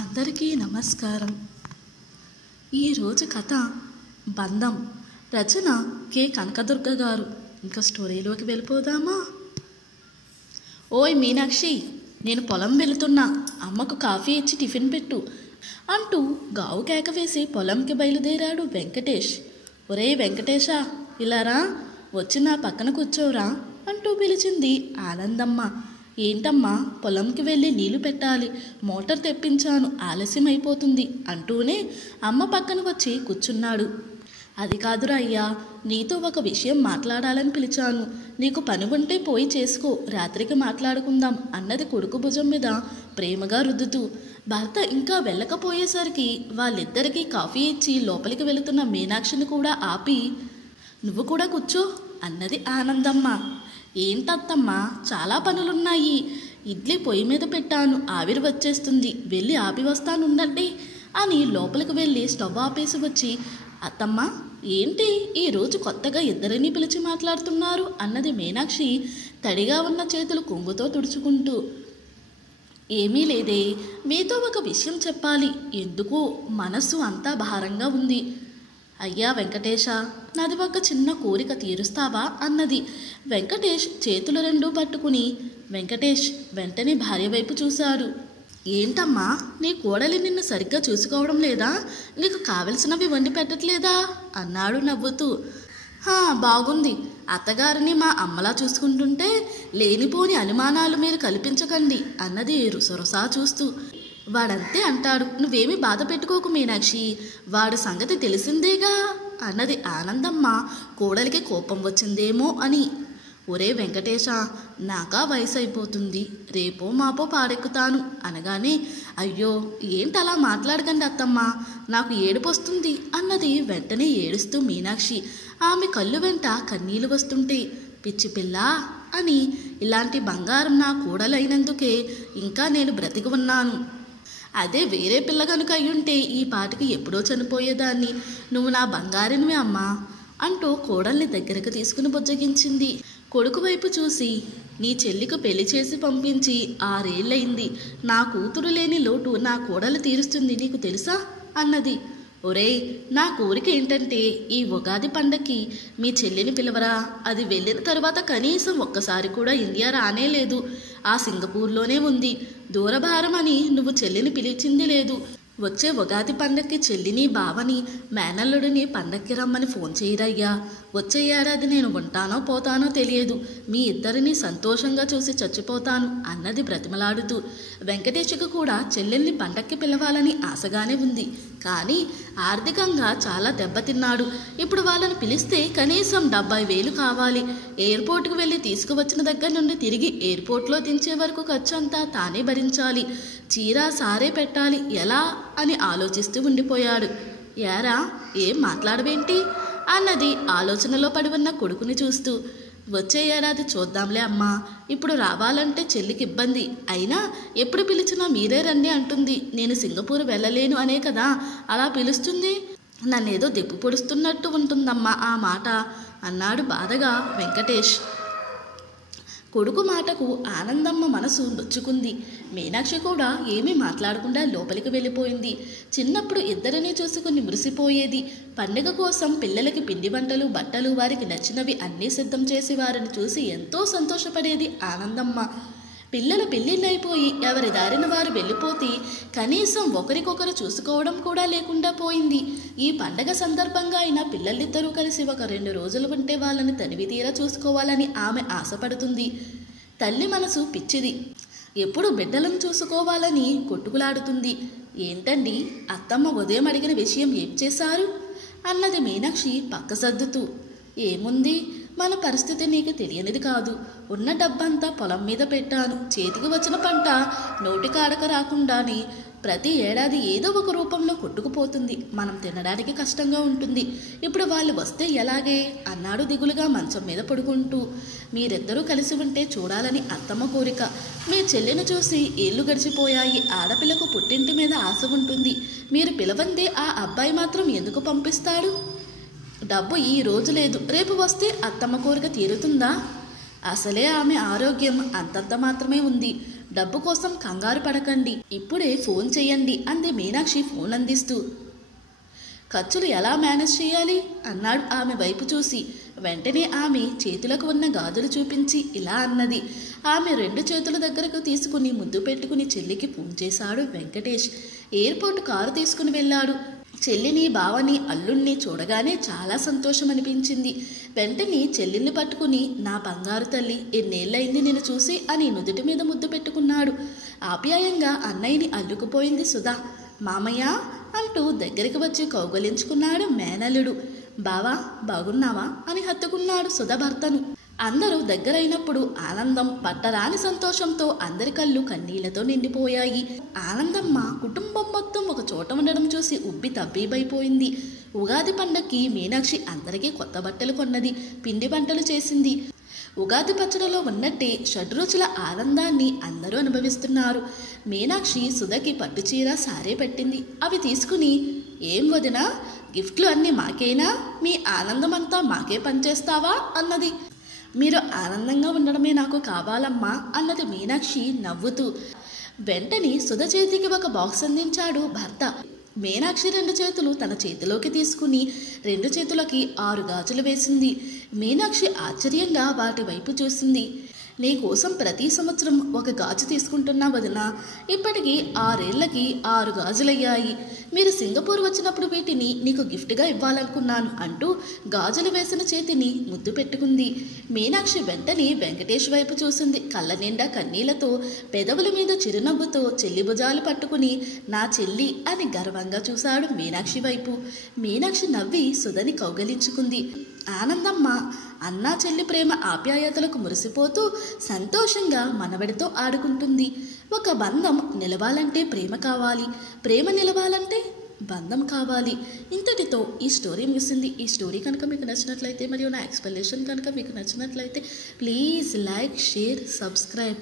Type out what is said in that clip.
అందరికీ నమస్కారం. ఈరోజు కథ బంధం. రచన కె కనకదుర్గ గారు. ఇంకా స్టోరీలోకి వెళ్ళిపోదామా? ఓయ్ మీనాక్షి, నేను పొలం వెళుతున్నా, అమ్మకు కాఫీ ఇచ్చి టిఫిన్ పెట్టు అంటూ గావు కేక వేసి పొలంకి బయలుదేరాడు వెంకటేష్. ఒరే వెంకటేశా, ఇలారా, వచ్చి నా పక్కన కూర్చోరా అంటూ పిలిచింది ఆనందమ్మ. ఏంటమ్మా, పొలంకి వెళ్ళి నీళ్లు పెట్టాలి, మోటార్ తెప్పించాను, ఆలస్యం అయిపోతుంది అంటూనే అమ్మ పక్కన వచ్చి కూర్చున్నాడు. అది కాదురా అయ్యా, నీతో ఒక విషయం మాట్లాడాలని పిలిచాను. నీకు పని ఉంటే పోయి చేసుకో, రాత్రికి మాట్లాడుకుందాం అన్నది కొడుకు భుజం మీద ప్రేమగా రుద్దుతూ. భర్త ఇంకా వెళ్ళకపోయేసరికి వాళ్ళిద్దరికీ కాఫీ ఇచ్చి లోపలికి వెళుతున్న మీనాక్షిని కూడా ఆపి, నువ్వు కూడా కూర్చో అన్నది ఆనందమ్మ. ఏంటత్తమ్మా, చాలా పనులున్నాయి, ఇడ్లీ పొయ్యి మీద పెట్టాను, ఆవిరి వచ్చేస్తుంది, వెళ్ళి ఆపి వస్తానుండండి అని లోపలికి వెళ్ళి స్టవ్ ఆపేసి వచ్చి, అత్తమ్మ ఏంటి ఈరోజు కొత్తగా ఇద్దరిని పిలిచి మాట్లాడుతున్నారు అన్నది మీనాక్షి తడిగా ఉన్న చేతులు కొంగుతో తుడుచుకుంటూ. ఏమీ లేదే, మీతో ఒక విషయం చెప్పాలి, ఎందుకు మనస్సు అంతా భారంగా ఉంది. అయ్యా వెంకటేశ, నాది ఒక చిన్న కోరిక తీరుస్తావా అన్నది. వెంకటేష్ చేతులు రెండూ పట్టుకుని వెంకటేష్ వెంటనే భార్య వైపు చూశాడు. ఏంటమ్మా, నీ కోడలి నిన్ను సరిగ్గా చూసుకోవడం లేదా? నీకు కావలసినవి వండి పెట్టట్లేదా అన్నాడు నవ్వుతూ. బాగుంది, అత్తగారిని మా అమ్మలా చూసుకుంటుంటే లేనిపోని అనుమానాలు మీరు కల్పించకండి అన్నది రుసరుసా చూస్తూ. వాడంతే అంటాడు, నువ్వేమీ బాధ పెట్టుకోకు మీనాక్షి, వాడి సంగతి తెలిసిందేగా అన్నది ఆనందమ్మ కోడలికి కోపం వచ్చిందేమో అని. ఒరే వెంకటేశ, నాకా వయసు అయిపోతుంది, రేపో మాపో పాడెక్కుతాను అనగానే, అయ్యో ఏంటలా మాట్లాడకండి అత్తమ్మ, నాకు ఏడుపు వస్తుంది అన్నది వెంటనే ఏడుస్తూ మీనాక్షి. ఆమె కళ్ళు వెంట కన్నీళ్లు వస్తుంటే, పిచ్చి పిల్ల అని, ఇలాంటి బంగారం నా కోడలైనందుకే ఇంకా నేను బ్రతికి ఉన్నాను. అదే వేరే పిల్ల కనుక అయ్యుంటే ఈ పాటికి ఎప్పుడో చనిపోయేదాన్ని. నువ్వు నా బంగారినివే అమ్మా అంటూ కోడల్ని దగ్గరకు తీసుకుని బుజ్జగించింది. కొడుకు వైపు చూసి, నీ చెల్లికి పెళ్లి చేసి పంపించి 6 ఏళ్ళయింది, నా కూతురు లేని లోటు నా కోడలు తీరుస్తుంది, నీకు తెలుసా అన్నది. ఒరేయ్, నా కోరిక ఏంటంటే ఈ ఉగాది పండక్కి మీ చెల్లిని పిలవరా, అది వెళ్ళిన తర్వాత కనీసం ఒక్కసారి కూడా ఇండియా రానేలేదు, ఆ సింగపూర్లోనే ఉంది, దూరభారం అని నువ్వు చెల్లిని పిలిచింది లేదు. వచ్చే ఉగాది పండక్కి చెల్లిని బావని మేనల్లుడిని పండక్కి రమ్మని ఫోన్ చేయరయ్యా. వచ్చే ఏడాది నేను ఉంటానో పోతానో తెలియదు, మీ ఇద్దరిని సంతోషంగా చూసి చచ్చిపోతాను అన్నది బ్రతిమలాడుతూ. వెంకటేష్కి కూడా చెల్లెల్ని పండక్కి పిలవాలని ఆశగానే ఉంది, కానీ ఆర్థికంగా చాలా దెబ్బతిన్నాడు. ఇప్పుడు వాళ్ళని పిలిస్తే కనీసం 70,000 కావాలి. ఎయిర్పోర్ట్కి వెళ్ళి తీసుకువచ్చిన దగ్గర నుండి తిరిగి ఎయిర్పోర్ట్లో దించే వరకు ఖర్చు అంతా తానే భరించాలి. చీర సారే పెట్టాలి, ఎలా అని ఆలోచిస్తూ ఉండిపోయాడు. యారా, ఏం మాట్లాడవేంటి అన్నది ఆలోచనలో పడి ఉన్న కొడుకుని చూస్తూ. వచ్చే ఏడాది చూద్దాంలే అమ్మా, ఇప్పుడు రావాలంటే చెల్లికి ఇబ్బంది, అయినా ఎప్పుడు పిలిచినా మీరే రండి అంటుంది. నేను సింగపూర్ వెళ్ళలేను అనే కదా అలా పిలుస్తుంది, నన్నేదో దెప్పు పొడుస్తున్నట్టు ఉంటుందమ్మా ఆ మాట అన్నాడు బాధగా వెంకటేష్. కొడుకు మాటకు ఆనందమ్మ మనసు నొచ్చుకుంది. మీనాక్షి కూడా ఏమీ మాట్లాడకుండా లోపలికి వెళ్ళిపోయింది. చిన్నప్పుడు ఇద్దరినీ చూసుకుని మురిసిపోయేది. పండుగ కోసం పిల్లలకి పిండి వంటలు, బట్టలు, వారికి నచ్చినవి అన్నీ సిద్ధం చేసి వారిని చూసి ఎంతో సంతోషపడేది ఆనందమ్మ. పిల్లల పెళ్ళిళ్ళైపోయి ఎవరి దారిన వారు వెళ్ళిపోతే కనీసం ఒకరికొకరు చూసుకోవడం కూడా లేకుండా పోయింది. ఈ పండగ సందర్భంగా అయినా పిల్లలిద్దరూ కలిసి ఒక 2 రోజులు ఉంటే వాళ్ళని తనివి తీరా చూసుకోవాలని ఆమె ఆశపడుతుంది. తల్లి మనసు పిచ్చిది, ఎప్పుడు బిడ్డలను చూసుకోవాలని కొట్టుకులాడుతుంది. ఏంటండి, అత్తమ్మ ఉదయం అడిగిన విషయం ఏం చేశారు అన్నది మీనాక్షి పక్క సర్దుతూ. ఏముంది, మన పరిస్థితి నీకు తెలియనిది కాదు, ఉన్న డబ్బంతా పొలం మీద పెట్టాను, చేతికి వచ్చిన పంట నోటికాడక రాకుండానే ప్రతి ఏడాది ఏదో ఒక రూపంలో కొట్టుకుపోతుంది, మనం తినడానికి కష్టంగా ఉంటుంది. ఇప్పుడు వాళ్ళు వస్తే ఎలాగే అన్నాడు దిగులుగా మంచం మీద పడుకుంటూ. మీరిద్దరూ కలిసి ఉంటే చూడాలని అత్తమ్మ కోరిక. మీ చెల్లిని చూసి ఏళ్ళు గడిచిపోయాయి, ఆడపిల్లకు పుట్టింటి మీద ఆశ ఉంటుంది, మీరు పిలవందే ఆ అబ్బాయి మాత్రం ఎందుకు పంపిస్తాడు? డబ్బు ఈ రోజు లేదు, రేపు వస్తే అత్తమ్మ కోరిక తీరుతుందా? అసలే ఆమె ఆరోగ్యం అంతంత మాత్రమే ఉంది, డబ్బు కోసం కంగారు పడకండి, ఇప్పుడే ఫోన్ చేయండి అంది మీనాక్షి ఫోన్ అందిస్తూ. ఖర్చులు ఎలా మేనేజ్ చేయాలి అన్నాడు ఆమె వైపు చూసి. వెంటనే ఆమె చేతులకు ఉన్న గాజులు చూపించి ఇలా అన్నది. ఆమె 2 చేతుల దగ్గరకు తీసుకుని ముద్దు పెట్టుకుని చెల్లికి ఫోన్ చేశాడు వెంకటేష్. ఎయిర్పోర్ట్ కారు తీసుకుని వెళ్ళాడు. చెల్లిని, బావని, అల్లుణ్ణి చూడగానే చాలా సంతోషం అనిపించింది. వెంటనే చెల్లిని పట్టుకుని, నా బంగారు తల్లి, ఎన్నేళ్ళయింది నేను చూసి అని నుదుటి మీద ముద్దు పెట్టుకున్నాడు. ఆప్యాయంగా అన్నయ్యని అల్లుకుపోయింది సుధా. మామయ్య అంటూ దగ్గరికి వచ్చి కౌగలించుకున్నాడు మేనల్లుడు. బావా బాగున్నావా అని హత్తుకున్నాడు సుధ భర్తను. అందరూ దగ్గరైనప్పుడు ఆనందం, పట్టరాని సంతోషంతో అందరి కళ్ళు కన్నీళ్లతో నిండిపోయాయి. ఆనందమ్మ కుటుంబం మొత్తం ఒక చోట ఉండడం చూసి ఉబ్బి తబ్బీబైపోయింది. ఉగాది పండక్కి మీనాక్షి అందరికీ కొత్త బట్టలు కొన్నది, పిండి వంటలు చేసింది. ఉగాది పచ్చడిలో ఉన్నట్టే షడ్రుచుల ఆనందాన్ని అందరూ అనుభవిస్తున్నారు. మీనాక్షి సుధకి పట్టుచీర, సారే పెట్టింది. అవి తీసుకుని, ఏం వదినా, గిఫ్ట్లు అన్నీ మాకేనా? మీ ఆనందమంతా మాకే పనిచేస్తావా అన్నది. మీరు ఆనందంగా ఉండడమే నాకు కావాలమ్మా అన్నది మీనాక్షి నవ్వుతూ. వెంటనే సుధ చేతికి ఒక బాక్స్ అందించాడు భర్త. మీనాక్షి 2 చేతులు తన చేతిలోకి తీసుకుని 2 చేతులకి 6 గాజులు వేసింది. మీనాక్షి ఆశ్చర్యంగా వాటి వైపు చూసింది. నీ కోసం ప్రతి సంవత్సరం ఒక గాజు తీసుకుంటున్నా వదినా, ఇప్పటికీ 6 ఏళ్లకి 6 గాజులయ్యాయి. మీరు సింగపూర్ వచ్చినప్పుడు వీటిని నీకు గిఫ్ట్గా ఇవ్వాలనుకున్నాను అంటూ గాజులు వేసిన చేతిని ముద్దు పెట్టుకుంది. మీనాక్షి వెంటనే వెంకటేష్ వైపు చూసింది. కళ్ళ నిండా కన్నీళ్లతో, పెదవుల మీద చిరునవ్వుతో చెల్లి భుజాలు పట్టుకుని, నా చెల్లి అని గర్వంగా చూశాడు మీనాక్షి వైపు. మీనాక్షి నవ్వి సుధని కౌగలించుకుంది. ఆనందమ్మ అన్నా చెల్లి ప్రేమ ఆప్యాయతలకు మురిసిపోతూ సంతోషంగా మనవడితో ఆడుకుంటుంది. ఒక బంధం నిలవాలంటే ప్రేమ కావాలి, ప్రేమ నిలవాలంటే బంధం కావాలి. ఇంతటితో ఈ స్టోరీ ముగిసింది. ఈ స్టోరీ కనుక మీకు నచ్చినట్లయితే మరియు నా ఎక్స్ప్లెనేషన్ కనుక మీకు నచ్చినట్లయితే ప్లీజ్ లైక్, షేర్, సబ్స్క్రైబ్.